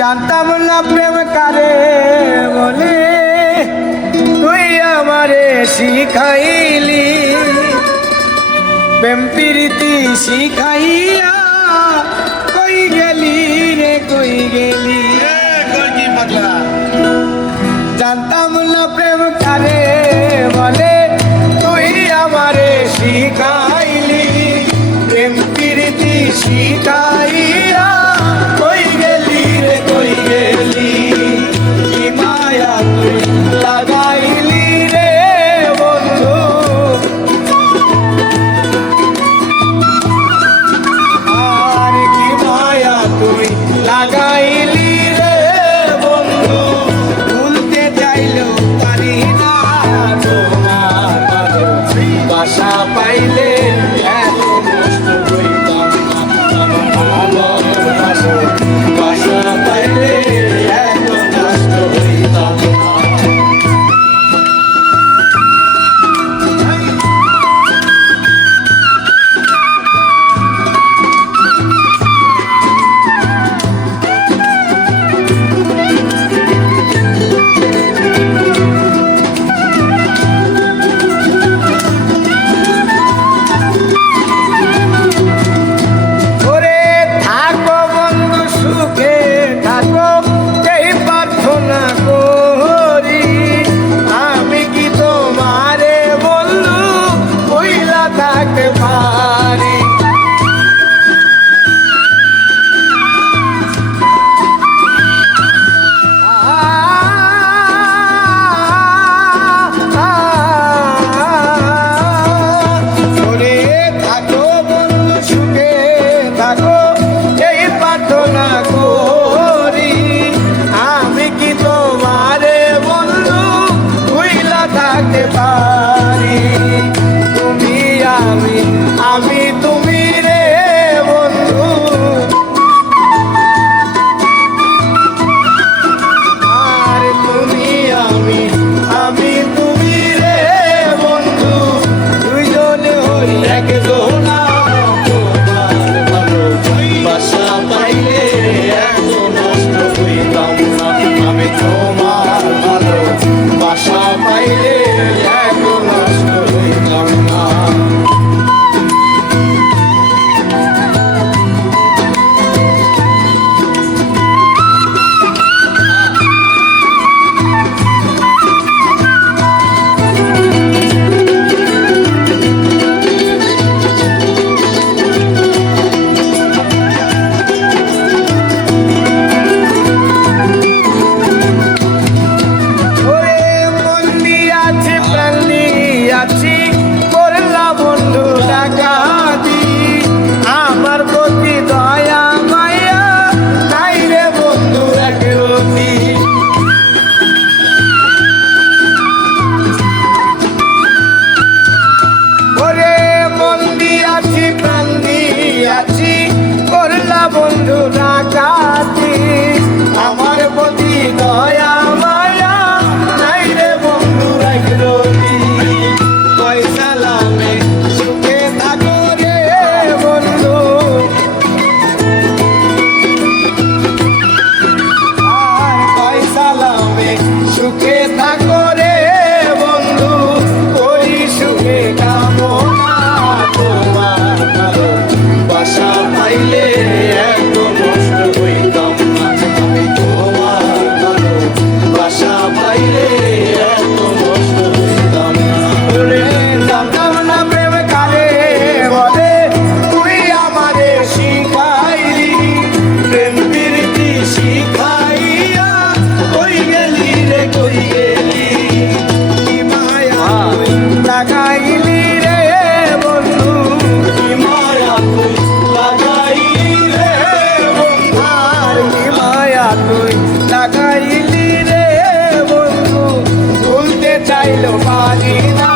জানতাম না প্রেম কারে বলে, তুই আমারে শিখাইলি প্রেম প্রীতি শিখাইয়া। কই গেলি রে কই গেলি, জানতাম না প্রেম কারে বলে, তুই আমারে শিখাইলি প্রেম প্রীতি শিখাইয়া। কই গেলি রে কই গেলি, কি মায়া তুই লাগাইলি রে বন্ধু। আর কি মায়া তুই লাগাইলি রে বন্ধু, ভুলতে চাইলেও পারি না তোমার বাসা পাইলে। আমি তুমি রে বন্ধু, আর তুমি আমি তুমি রে বন্ধু, দুইজনে হই একজনা। তোমার ভালো বাসা পাইলে এত নষ্ট হইতাম না, আমি তোমার ভালো বাসা পাইলে এত নষ্ট হইতাম না। বন্ধু ডাকাতি, আমার প্রতি দয়া মায়া নাই রে বন্ধু রাখি। পয়সা লামে সুখে থাকো রে বন্ধু, আর পয়সা লামে সুখে থাকো রে বন্ধু, করি সুখে কামনা তোমার ভালো বাসা পাইলে এত নষ্ট হইতাম না, আমি তোমার ভালো বাসা পাইলে এত নষ্ট হইতাম না। জানতাম না প্রেম কারে বলে, তুই আমারে শিখাইলি প্রেম প্রীতি শিখাইয়া। কই গেলি রে কই গেলি, কি মায়া লাগাইলি রে বন্ধু, কি মায়া তুই লাগাইলি রে বন্ধু, আর কি মায়া তুই লাগাইলি রে বন্ধু, ভুলতে চাইলেও পারি না।